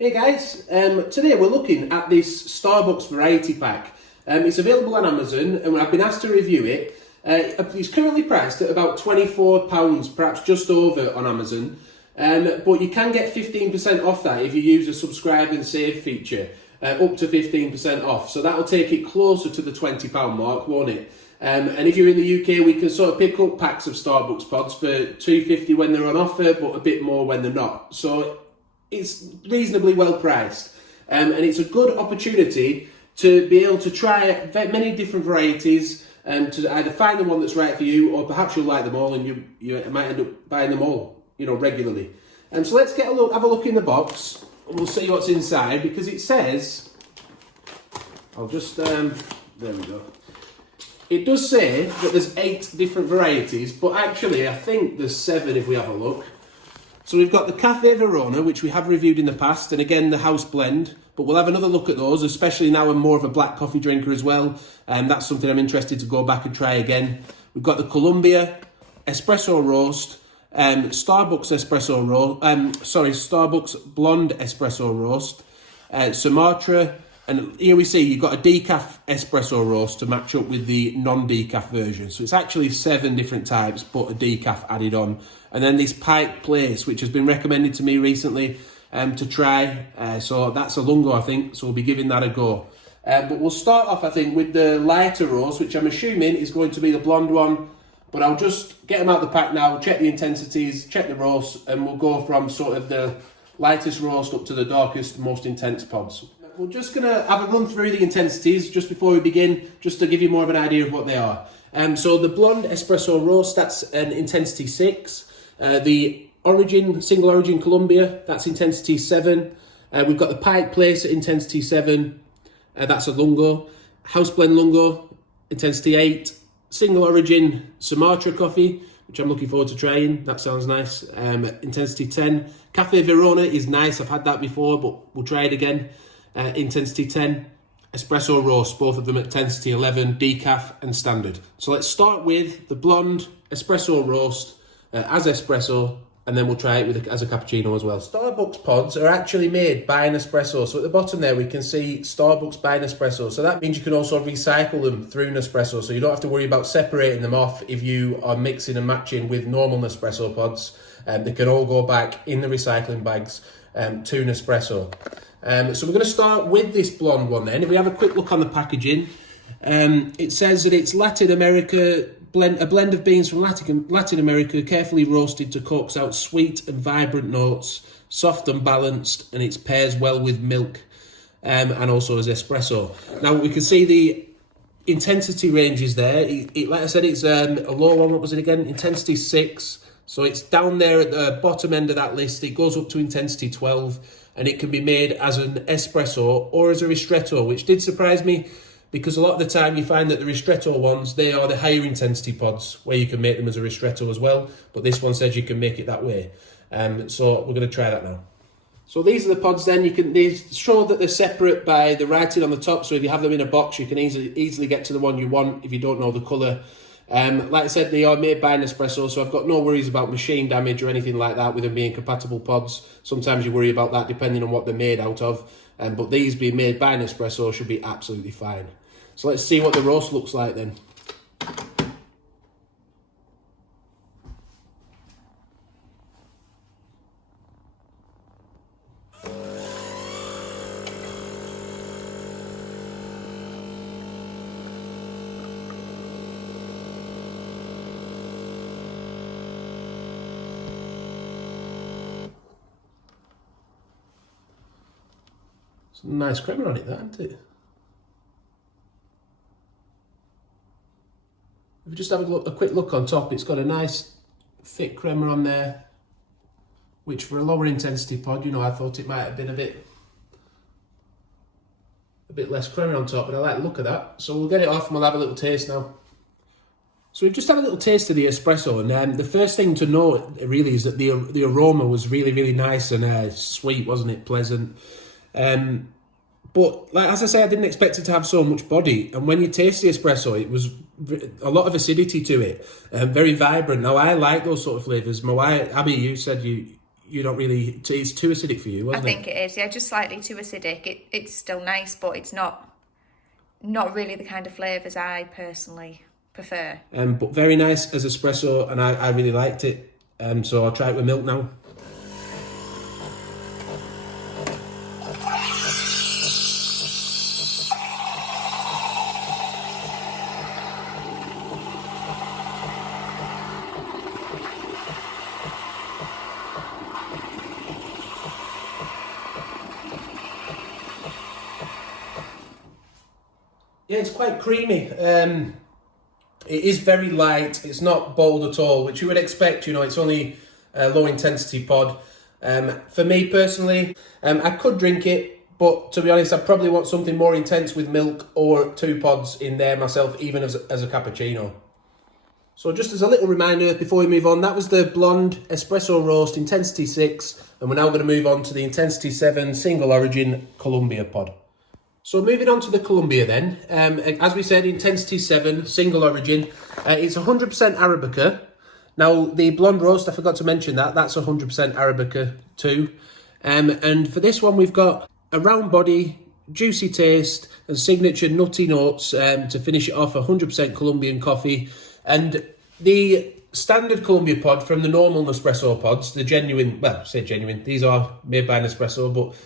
Hey guys, today we're looking at this Starbucks variety pack. It's available on Amazon and I've been asked to review it. It's currently priced at about £24, perhaps just over on Amazon. But you can get 15% off that if you use a subscribe and save feature, up to 15% off. So that'll take it closer to the £20 mark, won't it? And if you're in the UK, we can sort of pick up packs of Starbucks pods for £2.50 when they're on offer, but a bit more when they're not. So it's reasonably well priced, and it's a good opportunity to be able to try many different varieties and to either find the one that's right for you, or perhaps you'll like them all and you might end up buying them all, regularly. And so let's have a look in the box and we'll see what's inside, because it says, I'll just, there we go. It does say that there's 8 different varieties, but actually I think there's 7 if we have a look. So we've got the Cafe Verona, which we have reviewed in the past, and again the house blend, but we'll have another look at those, especially now I'm more of a black coffee drinker as well, and that's something I'm interested to go back and try again. We've got the Colombia Espresso Roast, Starbucks Blonde Espresso Roast, Sumatra, and here we see you've got a decaf espresso roast to match up with the non-decaf version. So it's actually 7 different types, but a decaf added on. And then this Pike Place, which has been recommended to me recently to try. So that's a Lungo, I think. So we'll be giving that a go. But we'll start off, I think, with the lighter roast, which I'm assuming is going to be the blonde one. But I'll just get them out of the pack now, check the intensities, check the roast, and we'll go from sort of the lightest roast up to the darkest, most intense pods. We're just going to have a run through the intensities just before we begin, just to give you more of an idea of what they are. So the Blonde Espresso Roast, that's an intensity 6. The Single Origin Colombia, that's intensity 7. We've got the Pike Place at intensity 7. That's a Lungo. House Blend Lungo, intensity 8. Single Origin Sumatra Coffee, which I'm looking forward to trying. That sounds nice. Intensity 10. Cafe Verona is nice. I've had that before, but we'll try it again. Intensity 10, Espresso Roast, both of them at intensity 11, decaf and standard. So let's start with the Blonde Espresso Roast as espresso, and then we'll try it as a cappuccino as well. Starbucks pods are actually made by Nespresso. So at the bottom there we can see Starbucks by Nespresso. So that means you can also recycle them through Nespresso. So you don't have to worry about separating them off if you are mixing and matching with normal Nespresso pods. They can all go back in the recycling bags to Nespresso. So we're going to start with this blonde one then. If we have a quick look on the packaging, it says that it's Latin America, a blend of beans from Latin America, carefully roasted to coax out sweet and vibrant notes, soft and balanced, and it pairs well with milk and also as espresso. Now we can see the intensity ranges there. Like I said, it's a low one. What was it again? Intensity 6. So it's down there at the bottom end of that list. It goes up to intensity 12. And it can be made as an espresso or as a ristretto, which did surprise me, because a lot of the time you find that the ristretto ones, they are the higher intensity pods where you can make them as a ristretto as well. But this one says you can make it that way. So we're going to try that now. So these are the pods then. They show that they're separate by the writing on the top. So if you have them in a box, you can easily get to the one you want if you don't know the colour. Like I said, they are made by Nespresso, so I've got no worries about machine damage or anything like that with them being compatible pods. Sometimes you worry about that depending on what they're made out of, but these being made by Nespresso should be absolutely fine. So let's see what the roast looks like then. Nice creamer on it, that, isn't it? If we just have a quick look on top, it's got a nice thick creamer on there, which for a lower intensity pod, I thought it might have been a bit less creamer on top, but I like the look of that. So we'll get it off and we'll have a little taste now. So we've just had a little taste of the espresso, and the first thing to note really is that the aroma was really, really nice and sweet, wasn't it? Pleasant. But as I say, I didn't expect it to have so much body. And when you taste the espresso, it was a lot of acidity to it, very vibrant. Now I like those sort of flavours. My wife, Abby, you said you you don't really, it's too acidic for you, wasn't it? I think it is, yeah, just slightly too acidic. It's still nice, but it's not really the kind of flavours I personally prefer. But very nice as espresso, and I really liked it. So I'll try it with milk now. Yeah, it's quite creamy. It is very light. It's not bold at all, which you would expect. You know, it's only a low intensity pod. For me personally, I could drink it, but to be honest, I probably want something more intense with milk or 2 pods in there myself, even as a cappuccino. So just as a little reminder before we move on, that was the blonde espresso roast intensity 6, and we're now going to move on to the intensity 7 single origin Colombia pod. So moving on to the Colombia then, as we said, intensity 7, single origin, it's 100% Arabica. Now the blonde roast, I forgot to mention that's 100% Arabica too. And for this one we've got a round body, juicy taste and signature nutty notes to finish it off, 100% Colombian coffee. And the standard Colombia pod from the normal Nespresso pods, the genuine, well, I say genuine, these are made by Nespresso, but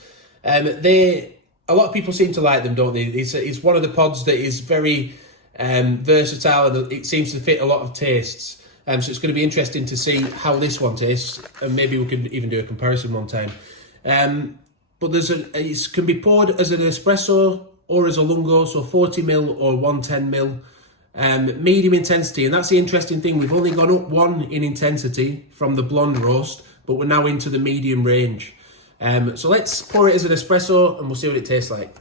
a lot of people seem to like them, don't they? It's one of the pods that is very versatile, and it seems to fit a lot of tastes. So it's going to be interesting to see how this one tastes, and maybe we can even do a comparison one time. But it can be poured as an espresso or as a lungo, so 40ml or 110ml. Medium intensity, and that's the interesting thing. We've only gone up 1 in intensity from the blonde roast, but we're now into the medium range. So let's pour it as an espresso and we'll see what it tastes like.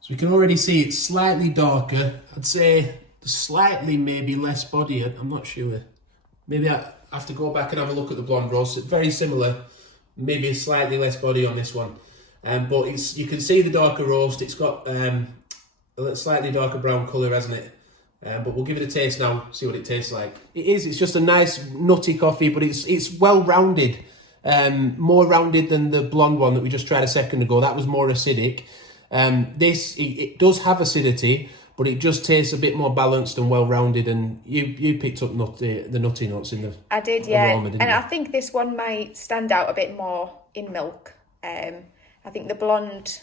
So we can already see it's slightly darker. I'd say slightly maybe less body. I'm not sure. Maybe I have to go back and have a look at the blonde roast. It's very similar, maybe slightly less body on this one. But you can see the darker roast. It's got a slightly darker brown colour, hasn't it? But we'll give it a taste now, see what it tastes like. It's just a nice nutty coffee, but it's well rounded. More rounded than the blonde one that we just tried a second ago. That was more acidic. It does have acidity, but it just tastes a bit more balanced and well-rounded. And you picked up the nutty notes in the I did, yeah. aroma, didn't and you? I think this one might stand out a bit more in milk. I think the blonde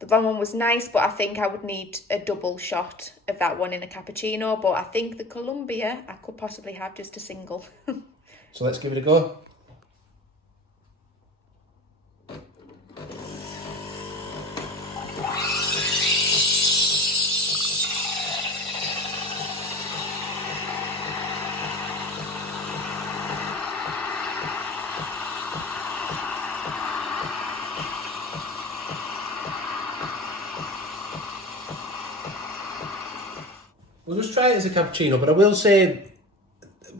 one was nice, but I think I would need a double shot of that one in a cappuccino. But I think the Colombia, I could possibly have just a single. So let's give it a go. We'll just try it as a cappuccino, but I will say,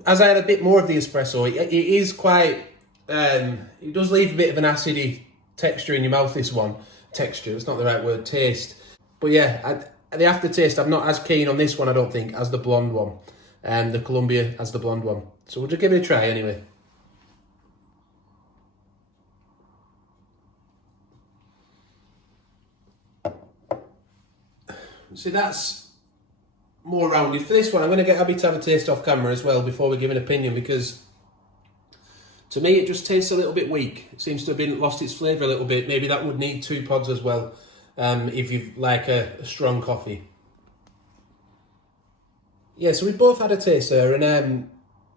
as I had a bit more of the espresso, it is quite, it does leave a bit of an acidy texture in your mouth, this one. Texture, it's not the right word, taste. But yeah, the aftertaste, I'm not as keen on this one, I don't think, as the blonde one. The Colombia as the blonde one. So we'll just give it a try anyway. See, that's more rounded. For this one, I'm going to get Abby to have a taste off camera as well before we give an opinion, because to me it just tastes a little bit weak. It seems to have lost its flavour a little bit. Maybe that would need 2 pods as well, if you like a strong coffee. Yeah, so we both had a taste there, and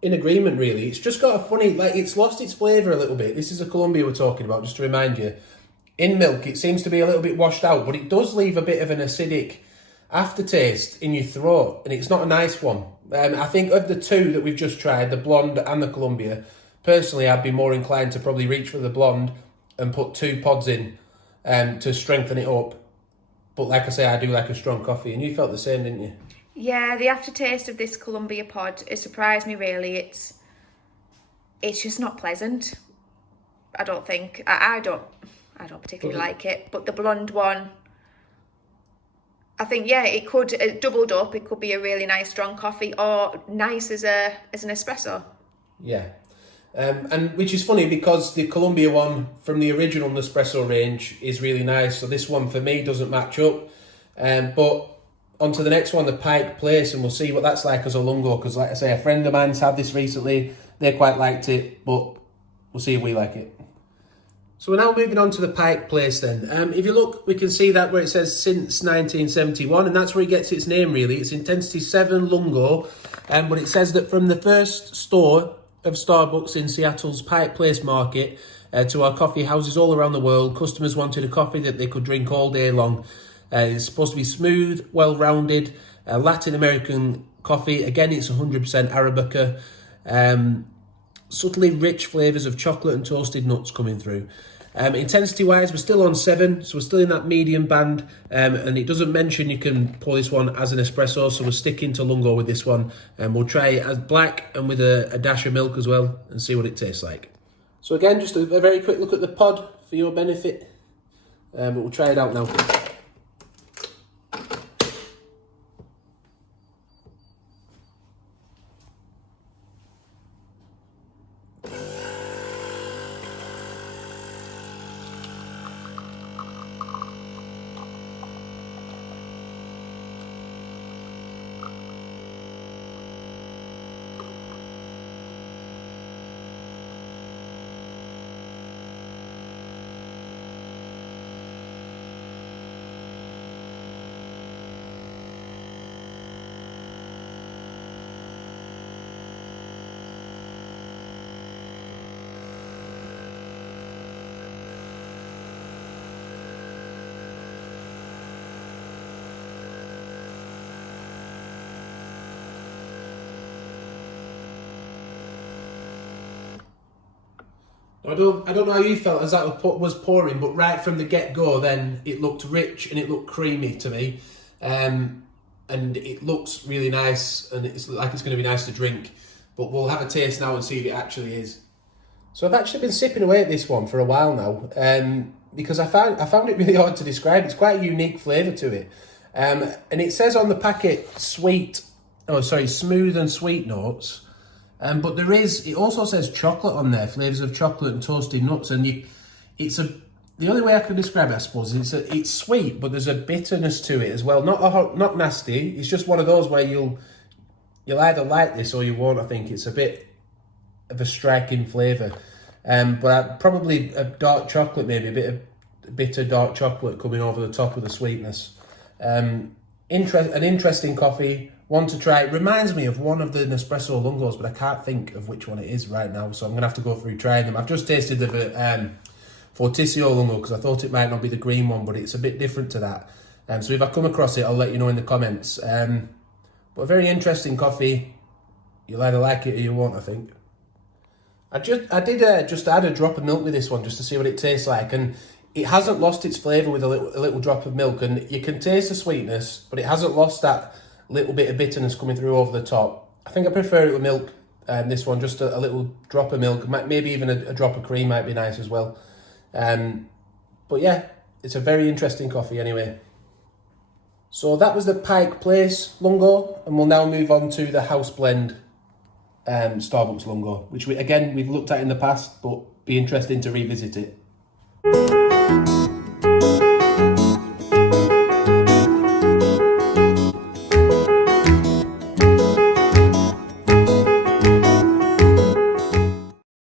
in agreement really. It's just got a funny, it's lost its flavour a little bit. This is a Colombia we're talking about, just to remind you. In milk, it seems to be a little bit washed out, but it does leave a bit of an acidic aftertaste in your throat, and it's not a nice one. I think of the 2 that we've just tried, the blonde and the Colombia, personally I'd be more inclined to probably reach for the blonde and put 2 pods in to strengthen it up. But like I say, I do like a strong coffee, and you felt the same, didn't you? Yeah, the aftertaste of this Colombia pod, it surprised me really. It's it's just not pleasant. I don't think. I don't particularly like it. But the blonde one, I think, yeah, it could, doubled up, it could be a really nice strong coffee, or nice as an espresso. Yeah. And which is funny because the Colombia one from the original Nespresso range is really nice. So this one for me doesn't match up. But onto the next one, the Pike Place, and we'll see what that's like as a Lungo. Because like I say, a friend of mine's had this recently. They quite liked it, but we'll see if we like it. So we're now moving on to the Pike Place then. If you look, we can see that where it says since 1971, and that's where it gets its name really. It's Intensity 7 Lungo, but it says that from the first store of Starbucks in Seattle's Pike Place market to our coffee houses all around the world, customers wanted a coffee that they could drink all day long. It's supposed to be smooth, well-rounded, Latin American coffee. Again, it's 100% Arabica. Subtly rich flavours of chocolate and toasted nuts coming through. Intensity-wise, we're still on 7, so we're still in that medium band, and it doesn't mention you can pour this one as an espresso, so we're sticking to Lungo with this one, and we'll try it as black and with a dash of milk as well, and see what it tastes like. So again, just a very quick look at the pod for your benefit, but we'll try it out now. I don't know how you felt as that was pouring, but right from the get-go then it looked rich and it looked creamy to me. And it looks really nice and it's like it's going to be nice to drink. But we'll have a taste now and see if it actually is. So I've actually been sipping away at this one for a while now, because I found it really hard to describe. It's quite a unique flavour to it. And it says on the packet smooth and sweet notes. But it also says chocolate on there, flavours of chocolate and toasted nuts, and the only way I can describe it, I suppose, is it's sweet, but there's a bitterness to it as well. Not nasty. It's just one of those where you'll either like this or you won't. I think it's a bit of a striking flavour, but probably a dark chocolate, maybe a bit of bitter dark chocolate coming over the top of the sweetness. An interesting coffee. One to try. It reminds me of one of the Nespresso Lungos, but I can't think of which one it is right now, so I'm going to have to go through trying them. I've just tasted the Fortissimo Lungo because I thought it might not be the green one, but it's a bit different to that. So if I come across it, I'll let you know in the comments. But a very interesting coffee. You'll either like it or you won't, I think. I did just add a drop of milk with this one just to see what it tastes like, and it hasn't lost its flavour with a little drop of milk, and you can taste the sweetness, but it hasn't lost that little bit of bitterness coming through over the top. I think I prefer it with milk. This one, just a little drop of milk, maybe even a drop of cream might be nice as well. But yeah, it's a very interesting coffee anyway. So that was the Pike Place Lungo, and we'll now move on to the house blend Starbucks Lungo, which we've looked at in the past, but be interesting to revisit it.